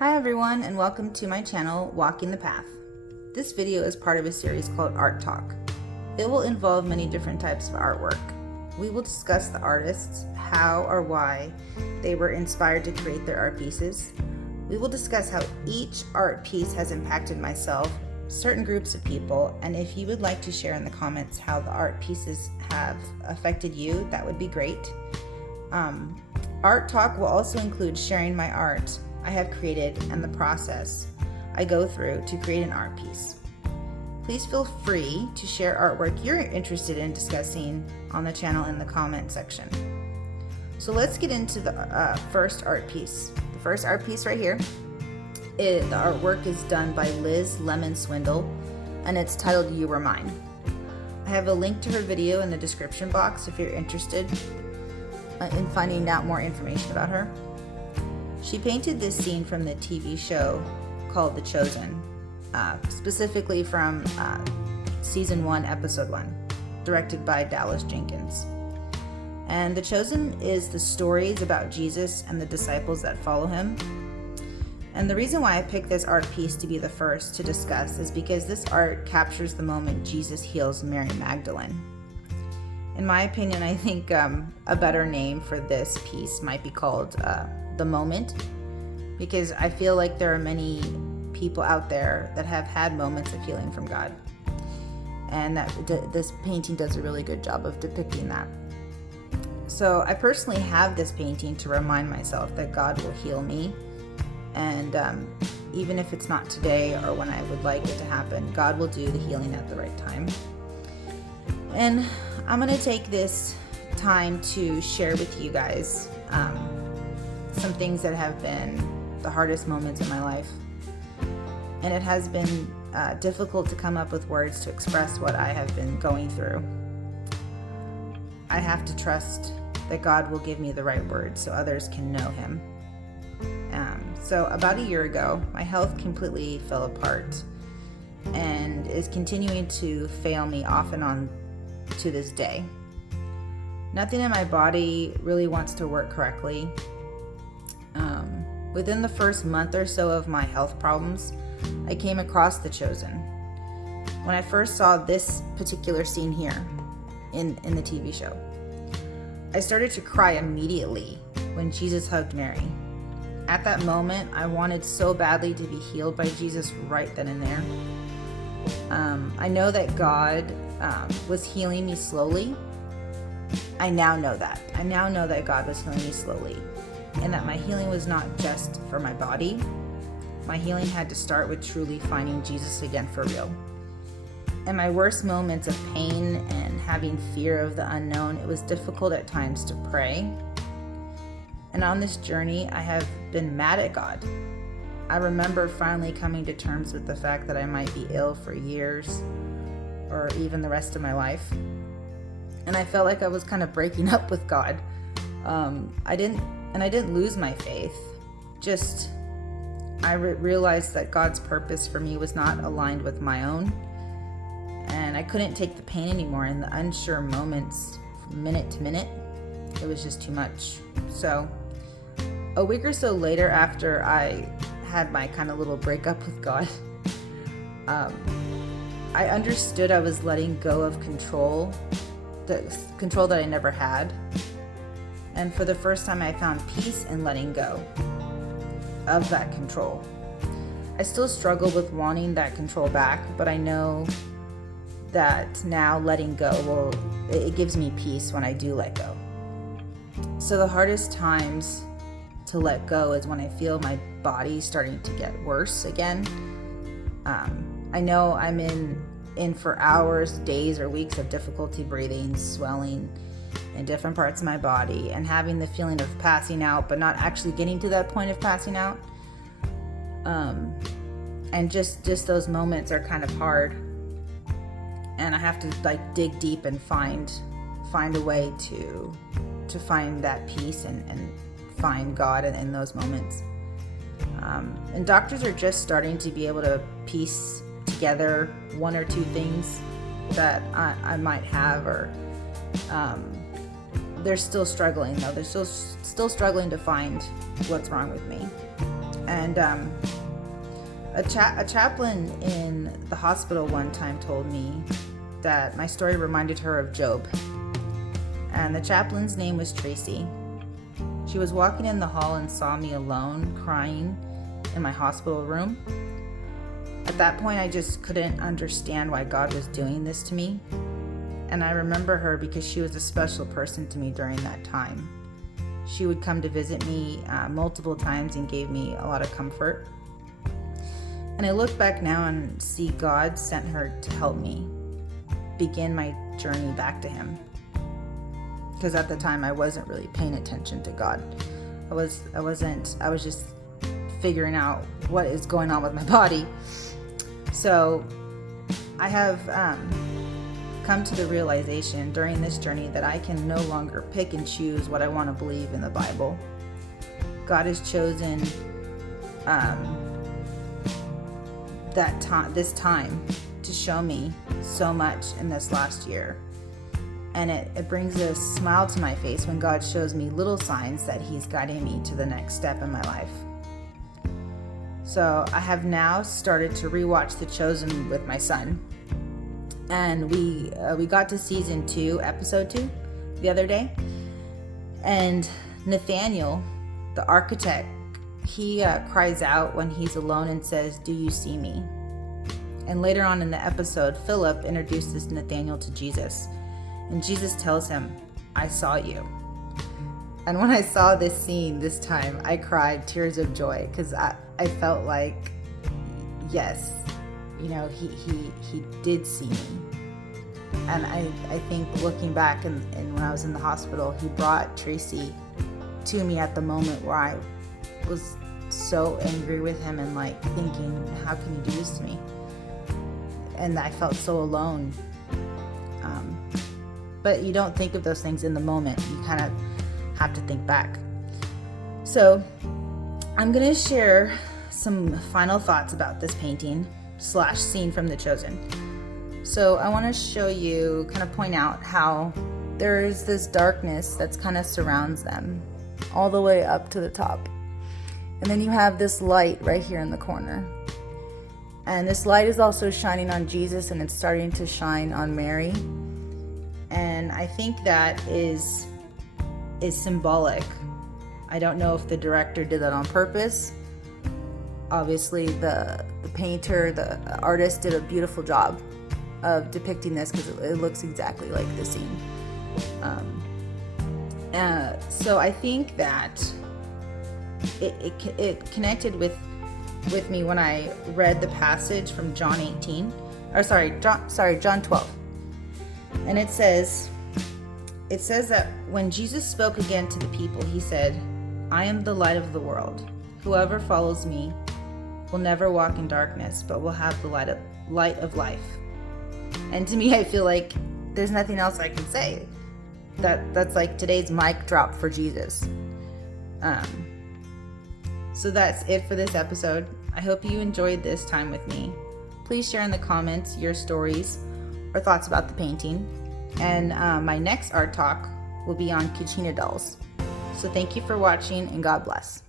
Hi everyone, and welcome to my channel, Walking the Path. This video is part of a series called Art Talk. It will involve many different types of artwork. We will discuss the artists, how or why they were inspired to create their art pieces. We will discuss how each art piece has impacted myself, certain groups of people, and if you would like to share in the comments how the art pieces have affected you, that would be great. Art Talk will also include sharing my art I have created and the process I go through to create an art piece. Please feel free to share artwork you're interested in discussing on the channel in the comment section. So let's get into the first art piece. The first art piece right here, the artwork is done by Liz Lemon Swindle, and it's titled You Were Mine. I have a link to her video in the description box if you're interested in finding out more information about her. She painted this scene from the TV show called The Chosen, specifically from Season 1, Episode 1, directed by Jenkins. And The Chosen is the stories about Jesus and the disciples that follow him. And the reason why I picked this art piece to be the first to discuss is because this art captures the moment Jesus heals Mary Magdalene. In my opinion, I think a better name for this piece might be called The Moment, because I feel like there are many people out there that have had moments of healing from God, and that this painting does a really good job of depicting that. So I personally have this painting to remind myself that God will heal me, and even if it's not today or when I would like it to happen, God will do the healing at the right time. And I'm going to take this time to share with you guys some things that have been the hardest moments in my life. And it has been difficult to come up with words to express what I have been going through. I have to trust that God will give me the right words so others can know him. So about a year ago, my health completely fell apart and is continuing to fail me off and on to this day. Nothing in my body really wants to work correctly. Within the first month or so of my health problems, I came across The Chosen. When I first saw this particular scene here in the TV show, I started to cry immediately when Jesus hugged Mary. At that moment, I wanted so badly to be healed by Jesus right then and there. I know that God was healing me slowly. I now know that. I now know that God was healing me slowly, and that my healing was not just for my body. My healing had to start with truly finding Jesus again for real. In my worst moments of pain and having fear of the unknown, it was difficult at times to pray. And on this journey, I have been mad at God. I remember finally coming to terms with the fact that I might be ill for years or even the rest of my life. And I felt like I was kind of breaking up with God. I didn't lose my faith. Just I realized that God's purpose for me was not aligned with my own. And I couldn't take the pain anymore in the unsure moments from minute to minute. It was just too much. So a week or so later, after I had my kind of little breakup with God, I understood I was letting go of control, the control that I never had. And for the first time, I found peace in letting go of that control. I still struggle with wanting that control back, but I know that now letting go, it gives me peace when I do let go. So the hardest times to let go is when I feel my body starting to get worse again. I know I'm in for hours, days, or weeks of difficulty breathing, swelling in different parts of my body, and having the feeling of passing out, but not actually getting to that point of passing out. And just those moments are kind of hard, and I have to dig deep and find a way to find that peace and find God in those moments. And doctors are just starting to be able to piece together one or two things that I might have, or they're still struggling though. They're still struggling to find what's wrong with me. And a chaplain in the hospital one time told me that my story reminded her of Job. And the chaplain's name was Tracy. She was walking in the hall and saw me alone, crying in my hospital room. At that point, I just couldn't understand why God was doing this to me. And I remember her because she was a special person to me during that time. She would come to visit me multiple times and gave me a lot of comfort. And I look back now and see God sent her to help me begin my journey back to Him. Because at the time I wasn't really paying attention to God. I was just figuring out what is going on with my body. So I have come to the realization during this journey that I can no longer pick and choose what I want to believe in the Bible. God has chosen this time to show me so much in this last year. And it brings a smile to my face when God shows me little signs that He's guiding me to the next step in my life. So I have now started to rewatch The Chosen with my son. And we got to season 2, episode 2, the other day. And Nathaniel, the architect, he cries out when he's alone and says, "Do you see me?" And later on in the episode, Philip introduces Nathaniel to Jesus. And Jesus tells him, "I saw you." And when I saw this scene this time, I cried tears of joy because I felt like, yes, he did see me. And I think looking back and when I was in the hospital, He brought Tracy to me at the moment where I was so angry with him and like thinking, how can you do this to me? And I felt so alone. But you don't think of those things in the moment. You kind of have to think back. So I'm going to share some final thoughts about this painting / scene from The Chosen. So I want to show you, kind of point out how there's this darkness that's kind of surrounds them all the way up to the top. And then you have this light right here in the corner. And this light is also shining on Jesus, and it's starting to shine on Mary. And I think that is symbolic. I don't know if the director did that on purpose. Obviously, the painter, the artist did a beautiful job of depicting this because it looks exactly like the scene. So I think that it connected with me when I read the passage from John 12. And it says that when Jesus spoke again to the people, He said, "I am the light of the world. Whoever follows me will never walk in darkness, but will have the light of life." And to me, I feel like there's nothing else I can say. That's like today's mic drop for Jesus. So that's it for this episode. I hope you enjoyed this time with me. Please share in the comments your stories or thoughts about the painting. And my next art talk will be on Kachina dolls. So thank you for watching, and God bless.